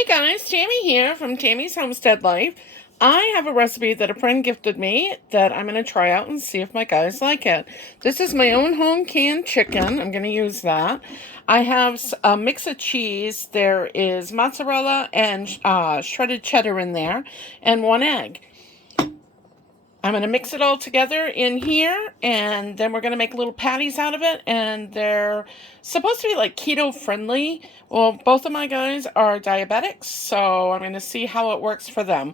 Hey guys, Tammy here from Tammy's Homestead Life. I have a recipe that a friend gifted me that I'm going to try out and see if my guys like it. This is my own home canned chicken. I'm going to use that. I have a mix of cheese. There is mozzarella and shredded cheddar in there, and one egg. I'm going to mix it all together in here, and then we're going to make little patties out of it, and they're supposed to be like keto friendly. Well, both of my guys are diabetics, so I'm going to see how it works for them.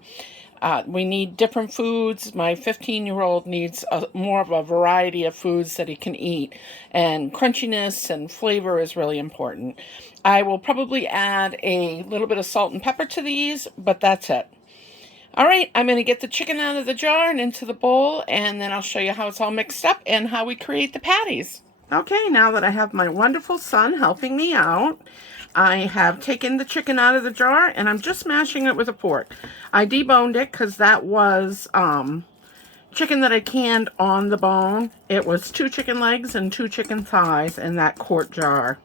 We need different foods. My 15-year-old needs more of a variety of foods that he can eat, and crunchiness and flavor is really important. I will probably add a little bit of salt and pepper to these, but that's it. All right, I'm going to get the chicken out of the jar and into the bowl, and then I'll show you how it's all mixed up and how we create the patties. Okay, now that I have my wonderful son helping me out, I have taken the chicken out of the jar, and I'm just mashing it with a fork. I deboned it because that was chicken that I canned on the bone. It was 2 chicken legs and 2 chicken thighs in that quart jar.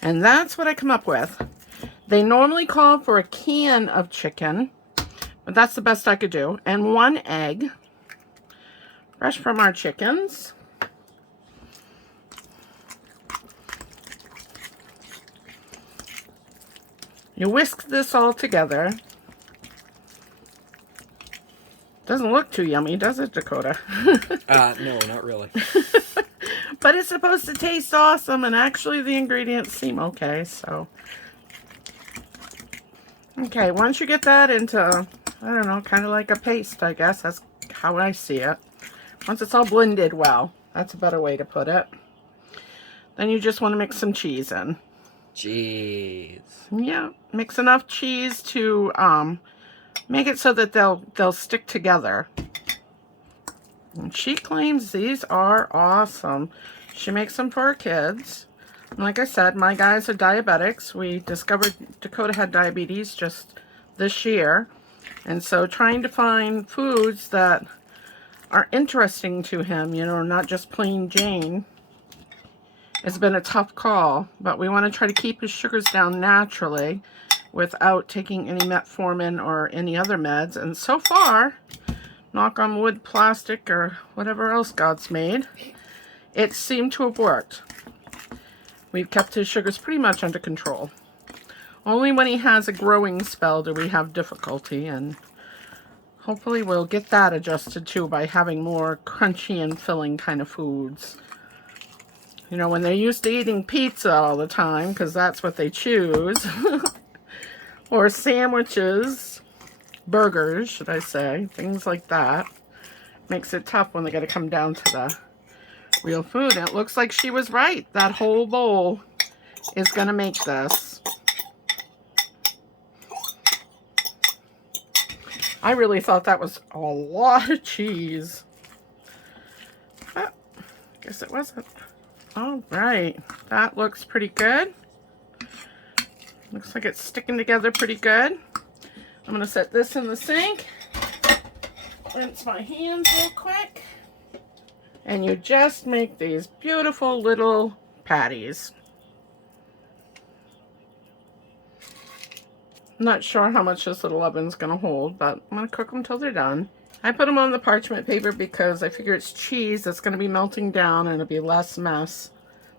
And that's what I come up with. They normally call for a can of chicken, but that's the best I could do. And 1 egg, fresh from our chickens. You whisk this all together. Doesn't look too yummy, does it, Dakota? No, not really. But it's supposed to taste awesome, and actually the ingredients seem okay, so. Okay, once you get that into, I don't know, kind of like a paste, I guess. That's how I see it. Once it's all blended well, that's a better way to put it. Then you just want to mix some cheese in. Cheese. Yeah, mix enough cheese to make it so that they'll stick together. And she claims these are awesome. She makes them for her kids. And like I said, my guys are diabetics. We discovered Dakota had diabetes just this year. And so trying to find foods that are interesting to him, you know, not just plain Jane, has been a tough call. But we want to try to keep his sugars down naturally without taking any metformin or any other meds. And so far, knock on wood, plastic, or whatever else God's made, it seemed to have worked. We've kept his sugars pretty much under control. Only when he has a growing spell do we have difficulty, and hopefully we'll get that adjusted too by having more crunchy and filling kind of foods. You know, when they're used to eating pizza all the time, because that's what they choose, or sandwiches, burgers, should I say, things like that, makes it tough when they got to come down to the real food. And it looks like she was right. That whole bowl is going to make this. I really thought that was a lot of cheese. But guess it wasn't. All right, that looks pretty good. Looks like it's sticking together pretty good. I'm going to set this in the sink. Rinse my hands real quick. And you just make these beautiful little patties. I'm not sure how much this little oven's going to hold, but I'm going to cook them till they're done. I put them on the parchment paper because I figure it's cheese that's going to be melting down, and it'll be less mess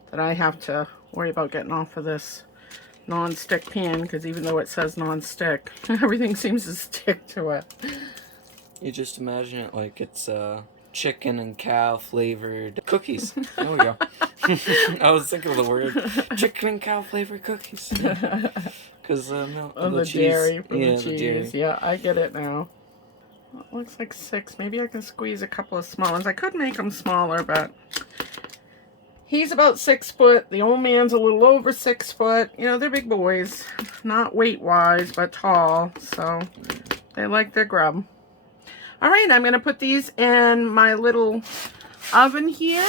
that I have to worry about getting off of this non-stick pan, because even though it says non-stick, everything seems to stick to it. You just imagine it like it's chicken and cow flavored cookies. There we go. I was thinking of the word chicken and cow flavored cookies. Because the cheese. Dairy from Yeah, the cheese. the dairy. Yeah, I get it now. Well, it looks like 6. Maybe I can squeeze a couple of small ones. I could make them smaller, but he's about 6 foot. The old man's a little over 6 foot. You know, they're big boys. Not weight-wise, but tall. So they like their grub. All right, I'm going to put these in my little oven here.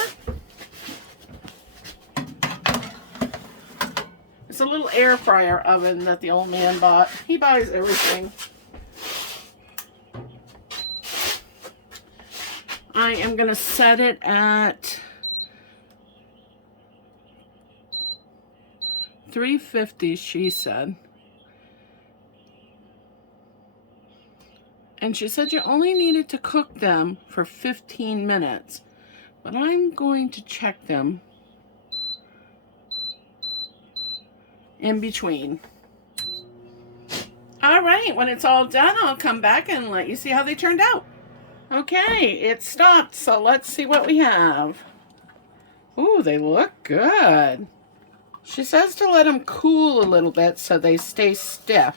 It's a little air fryer oven that the old man bought. He buys everything. I am going to set it at 350, she said. And she said you only needed to cook them for 15 minutes. But I'm going to check them in between. All right, when it's all done, I'll come back and let you see how they turned out. Okay, it stopped, so let's see what we have. Ooh, they look good. She says to let them cool a little bit so they stay stiff.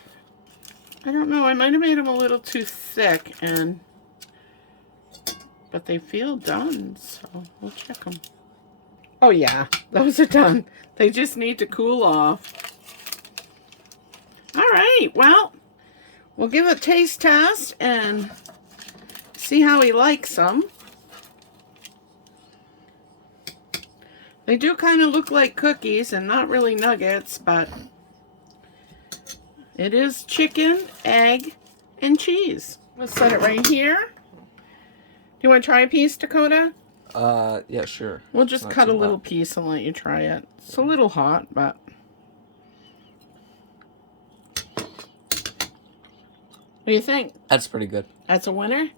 I don't know, I might have made them a little too thick, but they feel done, so we'll check them. Oh yeah, those are done. They just need to cool off. All right, well, we'll give a taste test and see how he likes them. They do kind of look like cookies and not really nuggets, but it is chicken, egg, and cheese. Let's set it right here. Do you want to try a piece, Dakota? Yeah, sure. We'll just cut a little piece and let you try it. It's a little hot, but... What do you think? That's pretty good. That's a winner?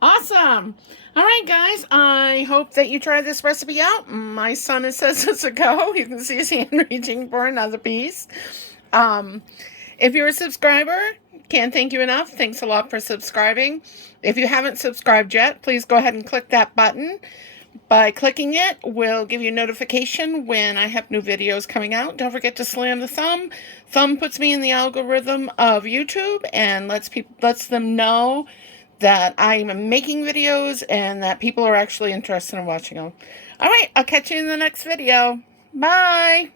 Awesome! All right, guys. I hope that you try this recipe out. My son says it's a go. You can see his hand reaching for another piece. If you're a subscriber, can't thank you enough. Thanks a lot for subscribing. If you haven't subscribed yet, please go ahead and click that button. By clicking it, we'll give you a notification when I have new videos coming out. Don't forget to slam the thumb. Thumb puts me in the algorithm of YouTube and lets them know that I'm making videos and that people are actually interested in watching them. All right, I'll catch you in the next video. Bye!